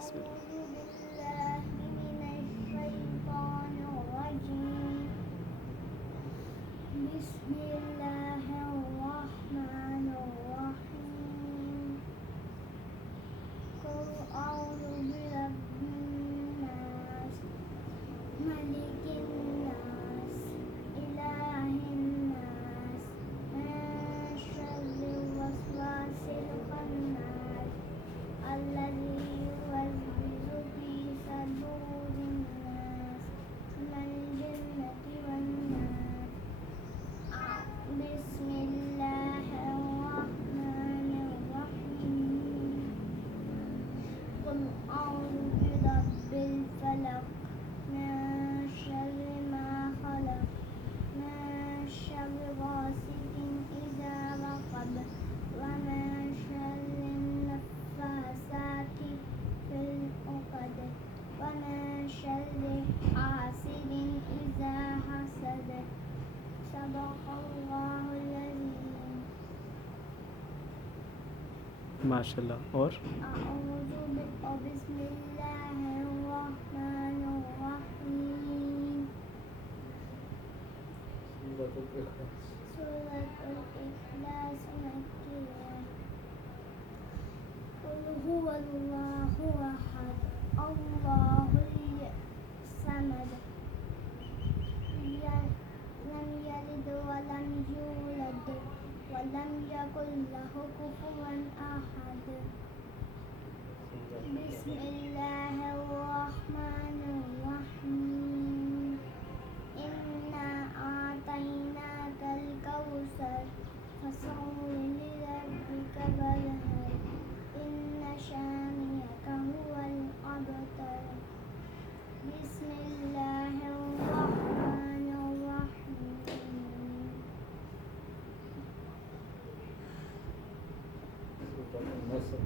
बिस्मिल्लाह। बिस्मिल्लाहिर्रहमानिर्रहीम कुल औज़ु बिरब्बिन्नास मलिकिन्नास इलाहिन्नास मिन शर्रिल वसवासिल खन्नास الذي يوسوس في صدور الناس من الجنة والناس بسم الله الرحمن الرحيم قل أعوذ برب الفلق من شر ما خلق من شر غاسق إذا وقب ومن شر النفاثات في العقد ومن شر حاسد إذا حسد صدق الله العظيم माशाल्लाह। और बिस्मिल्लाहिर्रहमानिर्रहीम सूरतुल इखलास मक्किया कुल हुवल्लाहु अहद अल्लाहुल समद लम यलिद वलम यूलद वलम यकुल लहु कुफुवन अहद बिस्मिल्लाहिर्रहमानिर्रहीम इन्ना आतैनाकल कौसर फसल्लि लिरब्बिका वन्हर इन्ना शानियका हुवल अबतर बिस्मिल्लाहिर्रहमानिर्रहीम सूरतुन नस्र